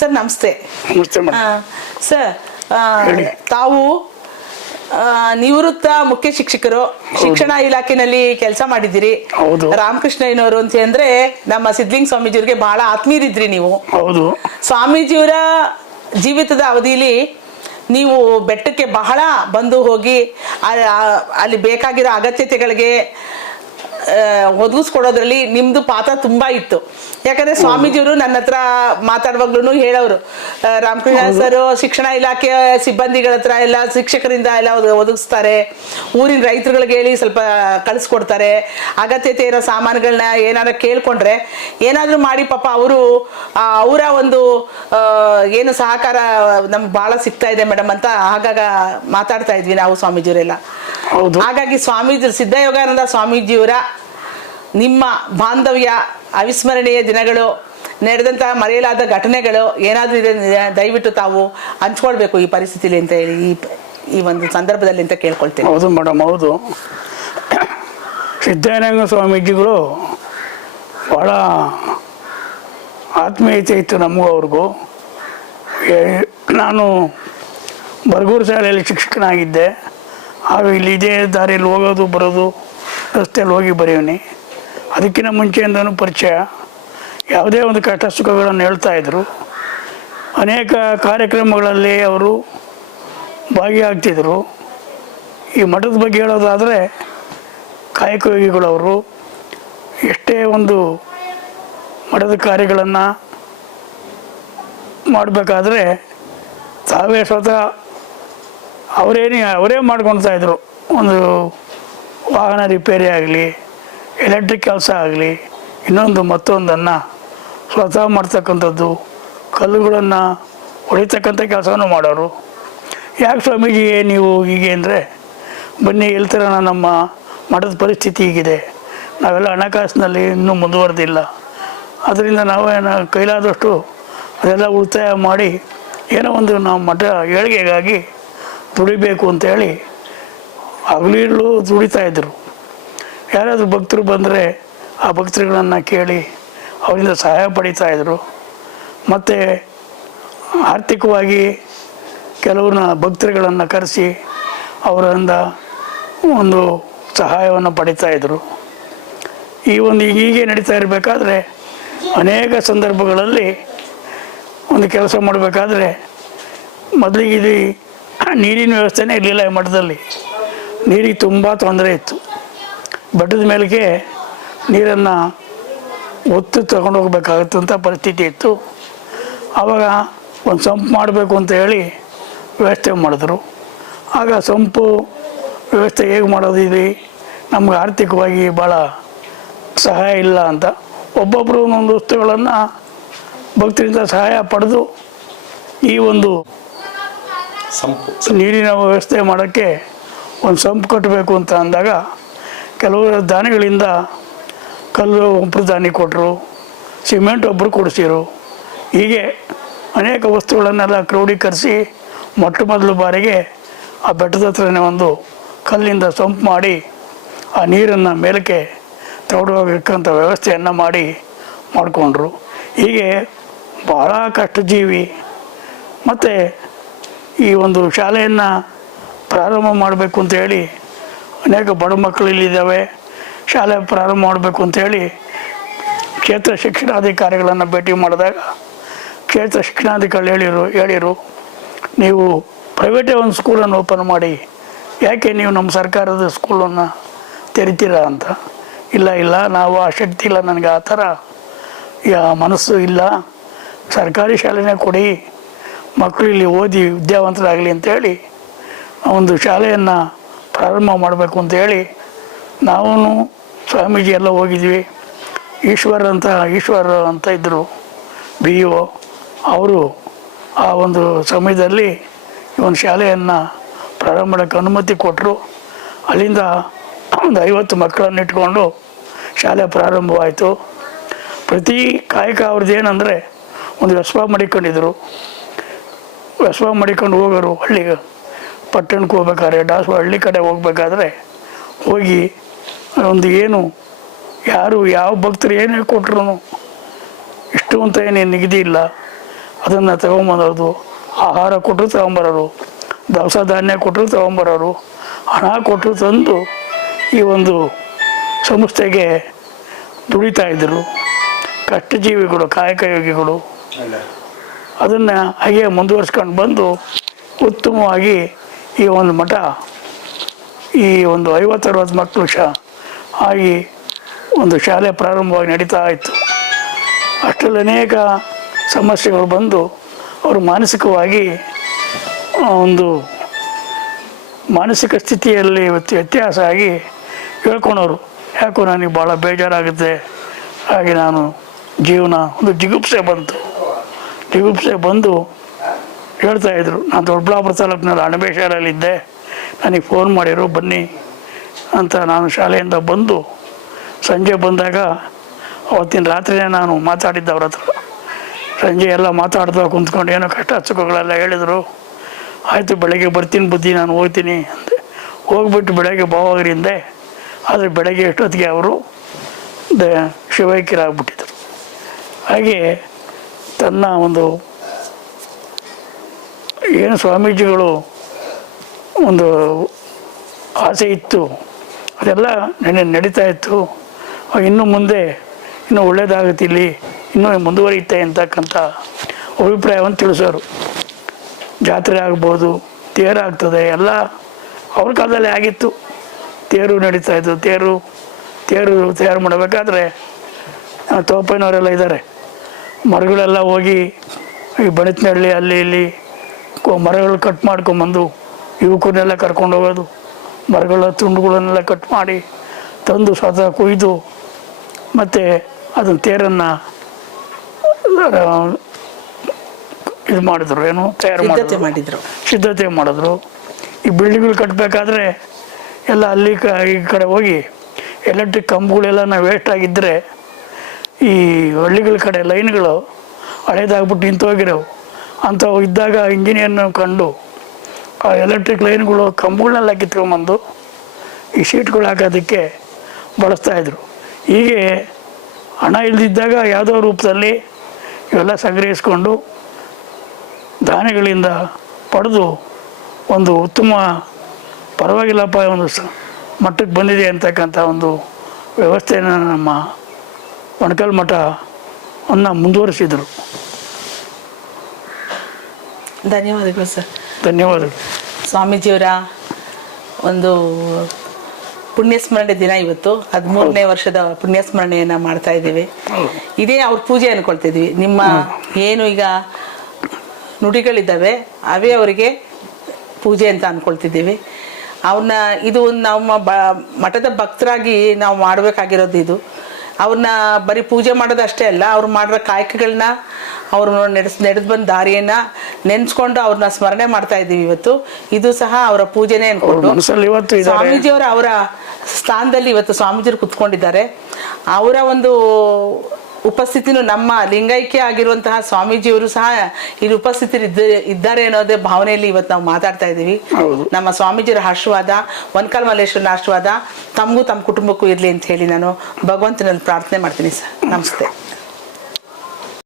Sir ನಮಸ್ತೆ. ನಮಸ್ತೆ madam. Sir ಹೇಳಿ. ತಾವು ನಿವೃತ್ತ ಮುಖ್ಯ ಶಿಕ್ಷಕರು, ಶಿಕ್ಷಣ ಇಲಾಖೆನಲ್ಲಿ ಕೆಲಸ ಮಾಡಿದ್ದೀರಿ. ಹೌದು. ರಾಮಕೃಷ್ಣಯ್ಯನವರು ಅಂತ ಅಂದ್ರೆ ನಮ್ಮ ಸಿದ್ಧಲಿಂಗ ಸ್ವಾಮೀಜಿಯವ್ರಿಗೆ ಬಹಳ ಆತ್ಮೀಯರಿದ್ರಿ ನೀವು. ಹೌದು. ಸ್ವಾಮೀಜಿಯವರ ಜೀವಿತದ ಅವಧಿಯಲ್ಲಿ ನೀವು ಬೆಟ್ಟಕ್ಕೆ ಬಹಳ ಬಂದು ಹೋಗಿ ಅಲ್ಲಿ ಬೇಕಾಗಿರೋ ಅಗತ್ಯತೆಗಳಿಗೆ ಒದಗಿಸ್ಕೊಡೋದ್ರಲ್ಲಿ ನಿಮ್ದು ಪಾತ್ರ ತುಂಬಾ ಇತ್ತು. ಯಾಕಂದ್ರೆ ಸ್ವಾಮೀಜಿಯವರು ನನ್ನ ಹತ್ರ ಮಾತಾಡುವಾಗ್ಲೂ ಹೇಳೋರು, ರಾಮಕೃಷ್ಣ ಸರ್ ಶಿಕ್ಷಣ ಇಲಾಖೆಯ ಸಿಬ್ಬಂದಿಗಳ ಹತ್ರ ಎಲ್ಲ ಶಿಕ್ಷಕರಿಂದ ಎಲ್ಲ ಒದಗಿಸ್ತಾರೆ, ಊರಿನ ರೈತರುಗಳಿಗೆ ಹೇಳಿ ಸ್ವಲ್ಪ ಕಳಿಸ್ಕೊಡ್ತಾರೆ, ಅಗತ್ಯತೆ ಇರೋ ಸಾಮಾನುಗಳನ್ನ ಏನಾದ್ರು ಕೇಳ್ಕೊಂಡ್ರೆ ಏನಾದ್ರು ಮಾಡಿ ಪಾಪ ಅವರು ಅವರ ಒಂದು ಏನು ಸಹಕಾರ ನಮ್ಗೆ ಬಹಳ ಸಿಗ್ತಾ ಇದೆ ಮೇಡಮ್ ಅಂತ ಆಗಾಗ ಮಾತಾಡ್ತಾ ಇದ್ವಿ ನಾವು ಸ್ವಾಮೀಜಿಯವರೆಲ್ಲ. ಹಾಗಾಗಿ ಸಿದ್ಧಯೋಗಾನಂದ ಸ್ವಾಮೀಜಿಯವರ ನಿಮ್ಮ ಬಾಂಧವ್ಯ, ಅವಿಸ್ಮರಣೀಯ ದಿನಗಳು, ನಡೆದಂತಹ ಮರೆಯಲಾದ ಘಟನೆಗಳು ಏನಾದ್ರೂ ಇದೆ ದಯವಿಟ್ಟು ತಾವು ಹಂಚ್ಕೊಳ್ಬೇಕು ಈ ಪರಿಸ್ಥಿತಿಲಿ ಅಂತ ಹೇಳಿ ಈ ಒಂದು ಸಂದರ್ಭದಲ್ಲಿ ಅಂತ ಕೇಳ್ಕೊಳ್ತೇನೆ. ಹೌದು ಮೇಡಮ್, ಹೌದು. ಸಿದ್ಧಾನಂದ ಸ್ವಾಮೀಜಿಗಳು ಬಹಳ ಆತ್ಮೀಯತೆ ಇತ್ತು ನಮಗೂ ಅವ್ರಿಗೂ. ನಾನು ಬರಗೂರು ಶಾಲೆಯಲ್ಲಿ ಶಿಕ್ಷಕನಾಗಿದ್ದೆ. ಆಗ ಇಲ್ಲಿ ಇದೇ ದಾರಿಯಲ್ಲಿ ಹೋಗೋದು ಬರೋದು, ರಸ್ತೆಯಲ್ಲಿ ಹೋಗಿ ಬರೆಯೋನಿ. ಅದಕ್ಕಿಂತ ಮುಂಚೆಯಿಂದನೂ ಪರಿಚಯ. ಯಾವುದೇ ಒಂದು ಕಷ್ಟ ಸುಖಗಳನ್ನು ಹೇಳ್ತಾಯಿದ್ರು. ಅನೇಕ ಕಾರ್ಯಕ್ರಮಗಳಲ್ಲಿ ಅವರು ಭಾಗಿಯಾಗ್ತಿದ್ರು. ಈ ಮಠದ ಬಗ್ಗೆ ಹೇಳೋದಾದರೆ ಕಾಯಕಯೋಗಿಗಳವರು ಎಷ್ಟೇ ಒಂದು ಮಠದ ಕಾರ್ಯಗಳನ್ನು ಮಾಡಬೇಕಾದ್ರೆ ತಾವೇ ಸ್ವತಃ ಅವರೇ ಮಾಡ್ಕೊಳ್ತಾಯಿದ್ರು. ಒಂದು ವಾಹನ ರಿಪೇರಿ ಆಗಲಿ, ಎಲೆಕ್ಟ್ರಿಕ್ ಕೆಲಸ ಆಗಲಿ, ಇನ್ನೊಂದು ಮತ್ತೊಂದನ್ನು ಸ್ವತಃ ಮಾಡ್ತಕ್ಕಂಥದ್ದು, ಕಲ್ಲುಗಳನ್ನು ಹೊಡಿತಕ್ಕಂಥ ಕೆಲಸವನ್ನು ಮಾಡೋರು. ಯಾಕೆ ಸ್ವಾಮೀಜಿ ನೀವು ಹೀಗೆ ಅಂದರೆ, ಬನ್ನಿ ಹೇಳ್ತೀರ ನಮ್ಮ ಮಠದ ಪರಿಸ್ಥಿತಿ ಹೀಗಿದೆ, ನಾವೆಲ್ಲ ಹಣಕಾಸಿನಲ್ಲಿ ಇನ್ನೂ ಮುಂದುವರೆದಿಲ್ಲ, ಅದರಿಂದ ನಾವೇನು ಕೈಲಾದಷ್ಟು ಅದೆಲ್ಲ ಉಳಿತಾಯ ಮಾಡಿ ಏನೋ ಒಂದು ನಾವು ಮಠ ಏಳಿಗೆಗಾಗಿ ದುಡಿಬೇಕು ಅಂತೇಳಿ ಹಗಲಿರುಳು ದುಡಿತಾಯಿದ್ರು. ಯಾರಾದರೂ ಭಕ್ತರು ಬಂದರೆ ಆ ಭಕ್ತರುಗಳನ್ನು ಕೇಳಿ ಅವರಿಂದ ಸಹಾಯ ಪಡೀತಾಯಿದ್ರು. ಮತ್ತು ಆರ್ಥಿಕವಾಗಿ ಕೆಲವ್ರನ್ನ ಭಕ್ತರುಗಳನ್ನು ಕರೆಸಿ ಅವರಿಂದ ಒಂದು ಸಹಾಯವನ್ನು ಪಡೀತಾಯಿದ್ರು. ಈ ಒಂದು ಹೀಗೆ ನಡೀತಾ ಇರಬೇಕಾದ್ರೆ ಅನೇಕ ಸಂದರ್ಭಗಳಲ್ಲಿ ಒಂದು ಕೆಲಸ ಮಾಡಬೇಕಾದ್ರೆ ಮೊದಲಿಗೆ ಇದು ನೀರಿನ ವ್ಯವಸ್ಥೆನೇ ಇರಲಿಲ್ಲ. ಈ ಮಠದಲ್ಲಿ ನೀರಿಗೆ ತುಂಬ ತೊಂದರೆ ಇತ್ತು. ಬೆಟ್ಟದ ಮೇಲೆಗೆ ನೀರನ್ನು ಒತ್ತು ತಗೊಂಡು ಹೋಗ್ಬೇಕಾಗತ್ತಂಥ ಪರಿಸ್ಥಿತಿ ಇತ್ತು. ಆವಾಗ ಒಂದು ಸಂಪು ಮಾಡಬೇಕು ಅಂತ ಹೇಳಿ ವ್ಯವಸ್ಥೆ ಮಾಡಿದ್ರು. ಆಗ ಸಂಪು ವ್ಯವಸ್ಥೆ ಹೇಗೆ ಮಾಡೋದು, ಇದು ನಮ್ಗೆ ಆರ್ಥಿಕವಾಗಿ ಭಾಳ ಸಹಾಯ ಇಲ್ಲ ಅಂತ ಒಬ್ಬೊಬ್ಬರು ಒಂದೊಂದು ವಸ್ತುಗಳನ್ನು ಭಕ್ತರಿಂದ ಸಹಾಯ ಪಡೆದು ಈ ಒಂದು ನೀರಿನ ವ್ಯವಸ್ಥೆ ಮಾಡೋಕ್ಕೆ ಒಂದು ಸಂಪು ಕಟ್ಟಬೇಕು ಅಂತ ಅಂದಾಗ ಕೆಲವರು ದಾನಿಗಳಿಂದ ಕಲ್ಲು ಒಬ್ಬರು ದಾನಿ ಕೊಟ್ಟರು, ಸಿಮೆಂಟ್ ಒಬ್ಬರು ಕೊಡಿಸಿರು. ಹೀಗೆ ಅನೇಕ ವಸ್ತುಗಳನ್ನೆಲ್ಲ ಕ್ರೋಢೀಕರಿಸಿ ಮೊದಲು ಬಾರಿಗೆ ಆ ಬೆಟ್ಟದ ಹತ್ರನೇ ಒಂದು ಕಲ್ಲಿಂದ ಸಂಪು ಮಾಡಿ ಆ ನೀರನ್ನು ಮೇಲಕ್ಕೆ ತಗೊಂಡು ಹೋಗಬೇಕಂತ ವ್ಯವಸ್ಥೆಯನ್ನು ಮಾಡಿಕೊಂಡ್ರು. ಹೀಗೆ ಭಾಳ ಕಷ್ಟಜೀವಿ. ಮತ್ತು ಈ ಒಂದು ಶಾಲೆಯನ್ನು ಪ್ರಾರಂಭ ಮಾಡಬೇಕು ಅಂತೇಳಿ ಅನೇಕ ಬಡ ಮಕ್ಕಳು ಇಲ್ಲಿದ್ದಾವೆ, ಶಾಲೆ ಪ್ರಾರಂಭ ಮಾಡಬೇಕು ಅಂಥೇಳಿ ಕ್ಷೇತ್ರ ಶಿಕ್ಷಣಾಧಿಕಾರಿಗಳನ್ನು ಭೇಟಿ ಮಾಡಿದಾಗ ಕ್ಷೇತ್ರ ಶಿಕ್ಷಣಾಧಿಕಾರಿ ಹೇಳಿರು ನೀವು ಪ್ರೈವೇಟೇ ಒಂದು ಸ್ಕೂಲನ್ನು ಓಪನ್ ಮಾಡಿ, ಯಾಕೆ ನೀವು ನಮ್ಮ ಸರ್ಕಾರದ ಸ್ಕೂಲನ್ನು ತೆರಿತೀರಾ ಅಂತ. ಇಲ್ಲ ನಾವು ಆ ಶಕ್ತಿ ಇಲ್ಲ, ನನಗೆ ಆ ಥರ ಮನಸ್ಸು ಇಲ್ಲ, ಸರ್ಕಾರಿ ಶಾಲೆನೇ ಕೊಡಿ, ಮಕ್ಕಳು ಇಲ್ಲಿ ಓದಿ ವಿದ್ಯಾವಂತರಾಗಲಿ ಅಂತೇಳಿ ಒಂದು ಶಾಲೆಯನ್ನು ಪ್ರಾರಂಭ ಮಾಡಬೇಕು ಅಂತೇಳಿ ನಾವು ಸ್ವಾಮೀಜಿ ಎಲ್ಲ ಹೋಗಿದ್ವಿ. ಈಶ್ವರ್ ಅಂತ ಇದ್ದರು BO, ಅವರು ಆ ಒಂದು ಸಮಯದಲ್ಲಿ ಒಂದು ಶಾಲೆಯನ್ನು ಪ್ರಾರಂಭ ಮಾಡೋಕ್ಕೆ ಅನುಮತಿ ಕೊಟ್ಟರು. ಅಲ್ಲಿಂದ ಒಂದು 50 ಮಕ್ಕಳನ್ನು ಇಟ್ಕೊಂಡು ಶಾಲೆ ಪ್ರಾರಂಭವಾಯಿತು. ಪ್ರತಿ ಕಾಯಕ ಅವ್ರದ್ದು ಏನಂದರೆ ಒಂದು ವ್ಯಸವ ಮಾಡಿಕೊಂಡಿದ್ರು. ವ್ಯಸವ ಮಾಡಿಕೊಂಡು ಹೋಗೋರು ಹಳ್ಳಿಗೆ, ಪಟ್ಟಣಕ್ಕೆ ಹೋಗ್ಬೇಕಾದ್ರೆ ಹಳ್ಳಿ ಕಡೆ ಹೋಗ್ಬೇಕಾದ್ರೆ ಹೋಗಿ ಒಂದು ಏನು ಯಾರು ಯಾವ ಭಕ್ತರು ಏನೇ ಕೊಟ್ಟರು ಇಷ್ಟು ಅಂತ ಏನೇನು ನಿಗದಿ ಇಲ್ಲ, ಅದನ್ನು ತಗೊಂಬರೋದು, ಆಹಾರ ಕೊಟ್ಟರು ತಗೊಂಬರೋರು, ದವಸ ಧಾನ್ಯ ಕೊಟ್ಟರು ತಗೊಂಬರೋರು, ಹಣ ಕೊಟ್ಟರು ತಂದು ಈ ಒಂದು ಸಂಸ್ಥೆಗೆ ದುಡಿತಾ ಇದ್ದರು. ಕಷ್ಟಜೀವಿಗಳು, ಕಾಯಕ ಯೋಗಿಗಳು ಅದನ್ನು ಹಾಗೆ ಮುಂದುವರ್ಸ್ಕೊಂಡು ಬಂದು ಉತ್ತಮವಾಗಿ ಈ ಒಂದು ಮಠ ಈ ಒಂದು 50-60 ಮಕ್ಕಳು ಆಗಿ ಒಂದು ಶಾಲೆ ಪ್ರಾರಂಭವಾಗಿ ನಡೀತಾ ಇತ್ತು. ಅಷ್ಟರಲ್ಲಿ ಅನೇಕ ಸಮಸ್ಯೆಗಳು ಬಂದು ಅವರು ಮಾನಸಿಕವಾಗಿ ಒಂದು ಮಾನಸಿಕ ಸ್ಥಿತಿಯಲ್ಲಿ ವ್ಯತ್ಯಾಸ ಆಗಿ ಹೇಳ್ಕೊಳೋರು. ಯಾಕೋ ನನಗೆ ಭಾಳ ಬೇಜಾರಾಗುತ್ತೆ, ಹಾಗೆ ನಾನು ಜೀವನ ಒಂದು ಜಿಗುಪ್ಸೆ ಬಂದು ಹೇಳ್ತಾಯಿದ್ರು. ನಾನು ದೊಡ್ಡಬಳ್ಳಾಪುರ ತಾಲೂಕಿನಲ್ಲಿ ಅಣಬೆ ಶಾಲೆಯಲ್ಲಿದ್ದೆ, ನನಗೆ ಫೋನ್ ಮಾಡಿರು ಬನ್ನಿ ಅಂತ. ನಾನು ಶಾಲೆಯಿಂದ ಬಂದು ಸಂಜೆ ಬಂದಾಗ ಅವತ್ತಿನ ರಾತ್ರಿಯೇ ನಾನು ಮಾತಾಡಿದ್ದೆ ಅವ್ರ ಹತ್ರ. ಸಂಜೆ ಎಲ್ಲ ಮಾತಾಡ್ತಾ ಕುಂತ್ಕೊಂಡು ಏನೋ ಕಷ್ಟ ಸುಖಗಳೆಲ್ಲ ಹೇಳಿದರು. ಆಯಿತು ಬೆಳಗ್ಗೆ ಬರ್ತೀನಿ ಬುದ್ಧಿ, ನಾನು ಹೋಗ್ತೀನಿ ಅಂದೆ. ಹೋಗ್ಬಿಟ್ಟು ಬೆಳಗ್ಗೆ ಭಾವಗರಿಂದೆ. ಆದರೆ ಬೆಳಗ್ಗೆ ಎಷ್ಟೊತ್ತಿಗೆ ಅವರು ಶಿವೈಕ್ಯರಾಗ್ಬಿಟ್ಟಿದ್ರು. ಹಾಗೆ ತನ್ನ ಒಂದು ಏನು ಸ್ವಾಮೀಜಿಗಳು ಒಂದು ಆಸೆ ಇತ್ತು ಅದೆಲ್ಲ ನಡೀತಾ ಇತ್ತು. ಇನ್ನು ಮುಂದೆ ಇನ್ನೂ ಒಳ್ಳೆಯದಾಗುತ್ತೆ, ಇಲ್ಲಿ ಇನ್ನೂ ಮುಂದುವರಿಯುತ್ತೆ ಅಂತಕ್ಕಂಥ ಅಭಿಪ್ರಾಯವನ್ನು ತಿಳಿಸೋರು. ಜಾತ್ರೆ ಆಗ್ಬೋದು, ತೇರಾಗ್ತದೆ, ಎಲ್ಲ ಅವ್ರ ಕಾಲದಲ್ಲಿ ಆಗಿತ್ತು. ತೇರು ನಡೀತಾಯಿತ್ತು. ತೇರು ತಯಾರು ಮಾಡಬೇಕಾದ್ರೆ ತೋಪೈನವರೆಲ್ಲ ಇದ್ದಾರೆ. ಮರಗಳೆಲ್ಲ ಹೋಗಿ ಈ ಬಣಿತ್ನಹಳ್ಳಿ ಅಲ್ಲಿ ಇಲ್ಲಿ ಮರಗಳು ಕಟ್ ಮಾಡ್ಕೊಂಬಂದು ಯುವಕರನ್ನೆಲ್ಲ ಕರ್ಕೊಂಡು ಹೋಗೋದು. ಮರಗಳ ತುಂಡುಗಳನ್ನೆಲ್ಲ ಕಟ್ ಮಾಡಿ ತಂದು ಸ್ವತಃ ಕೊಯ್ದು ಮತ್ತು ಅದನ್ನು ತೇರನ್ನು ಇದು ಮಾಡಿದ್ರು, ಏನು ತಯಾರು ಮಾಡಿದ್ರು, ಸಿದ್ಧತೆ ಮಾಡಿದ್ರು. ಈ ಬಿಲ್ಡಿಂಗ್ಗಳು ಕಟ್ಟಬೇಕಾದ್ರೆ ಎಲ್ಲ ಅಲ್ಲಿ ಈ ಕಡೆ ಹೋಗಿ ಎಲೆಕ್ಟ್ರಿಕ್ ಕಂಬಗಳೆಲ್ಲ ವೇಸ್ಟ್ ಆಗಿದ್ದರೆ ಈ ಹಳ್ಳಿಗಳ ಕಡೆ ಲೈನ್ಗಳು ಹಳೇದಾಗ್ಬಿಟ್ಟು ನಿಂತೋಗಿರೋವು. ಅಂಥವು ಇದ್ದಾಗ ಇಂಜಿನಿಯರ್ನ ಕಂಡು ಆ ಎಲೆಕ್ಟ್ರಿಕ್ ಲೈನ್ಗಳು ಕಂಬಗಳನ್ನೆಲ್ಲ ಕಿತ್ಕೊಂಬಂದು ಈ ಶೀಟ್ಗಳು ಹಾಕೋದಕ್ಕೆ ಬಳಸ್ತಾಯಿದ್ರು. ಹೀಗೆ ಹಣ ಇಲ್ದಿದ್ದಾಗ ಯಾವುದೋ ರೂಪದಲ್ಲಿ ಇವೆಲ್ಲ ಸಂಗ್ರಹಿಸ್ಕೊಂಡು ದಾನಿಗಳಿಂದ ಪಡೆದು ಒಂದು ಉತ್ತಮ ಪರವಾಗಿಲ್ಲಪ್ಪ ಒಂದು ಮಟ್ಟಕ್ಕೆ ಬಂದಿದೆ ಅಂತಕ್ಕಂಥ ಒಂದು ವ್ಯವಸ್ಥೆಯನ್ನು ನಮ್ಮ ಒಣಕಲ್ ಮಠವನ್ನು ಮುಂದುವರಿಸಿದರು. ಧನ್ಯವಾದಗಳು ಸರ್. ಧನ್ಯವಾದಗಳು. ಸ್ವಾಮೀಜಿಯವರ ಒಂದು ಪುಣ್ಯಸ್ಮರಣೆ ದಿನ ಇವತ್ತು 13ನೇ ವರ್ಷದ ಪುಣ್ಯಸ್ಮರಣೆಯನ್ನು ಮಾಡ್ತಾ ಇದ್ದೀವಿ. ಇದೇ ಅವ್ರ ಪೂಜೆ ಅಂದ್ಕೊಳ್ತಿದ್ವಿ. ನಿಮ್ಮ ಏನು ಈಗ ನುಡಿಗಳಿದ್ದಾವೆ ಅವೇ ಅವರಿಗೆ ಪೂಜೆ ಅಂತ ಅಂದ್ಕೊಳ್ತಿದ್ದೀವಿ. ಅವ್ರನ್ನ ಇದು ನಮ್ಮ ಮಠದ ಭಕ್ತರಾಗಿ ನಾವು ಮಾಡಬೇಕಾಗಿರೋದು ಇದು. ಅವ್ರನ್ನ ಬರೀ ಪೂಜೆ ಮಾಡೋದು ಅಷ್ಟೇ ಅಲ್ಲ, ಅವ್ರು ಮಾಡಿರೋ ಕಾಯಕಗಳನ್ನ ಅವ್ರು ನಡೆದು ಬಂದ ದಾರಿಯನ್ನು ನೆನೆಸ್ಕೊಂಡು ಅವ್ರನ್ನ ಸ್ಮರಣೆ ಮಾಡ್ತಾ ಇದ್ದೀವಿ ಇವತ್ತು. ಇದು ಸಹ ಅವರ ಪೂಜೆನೇ ಅನ್ಕೊಂಡು ಸ್ವಾಮೀಜಿಯವರ ಅವರ ಸ್ಥಾನದಲ್ಲಿ ಇವತ್ತು ಸ್ವಾಮೀಜಿಯವರು ಕುತ್ಕೊಂಡಿದ್ದಾರೆ. ಅವರ ಒಂದು ಉಪಸ್ಥಿತಿನೂ ನಮ್ಮ ಲಿಂಗೈಕ್ಯ ಆಗಿರುವಂತಹ ಸ್ವಾಮೀಜಿಯವರು ಸಹ ಇಲ್ಲಿ ಉಪಸ್ಥಿತಿ ಇದ್ದಾರೆ ಅನ್ನೋದೇ ಭಾವನೆಯಲ್ಲಿ ಇವತ್ತು ನಾವು ಮಾತಾಡ್ತಾ ಇದ್ದೀವಿ. ನಮ್ಮ ಸ್ವಾಮೀಜಿಯವರ ಆಶೀರ್ವಾದ, ಒಣಕಲ್ ಮಲ್ಲೇಶ್ವರನ ಆಶೀರ್ವಾದ ತಮಗೂ ತಮ್ಮ ಕುಟುಂಬಕ್ಕೂ ಇರಲಿ ಅಂತ ಹೇಳಿ ನಾನು ಭಗವಂತನಲ್ಲಿ ಪ್ರಾರ್ಥನೆ ಮಾಡ್ತೀನಿ ಸರ್. ನಮಸ್ತೆ.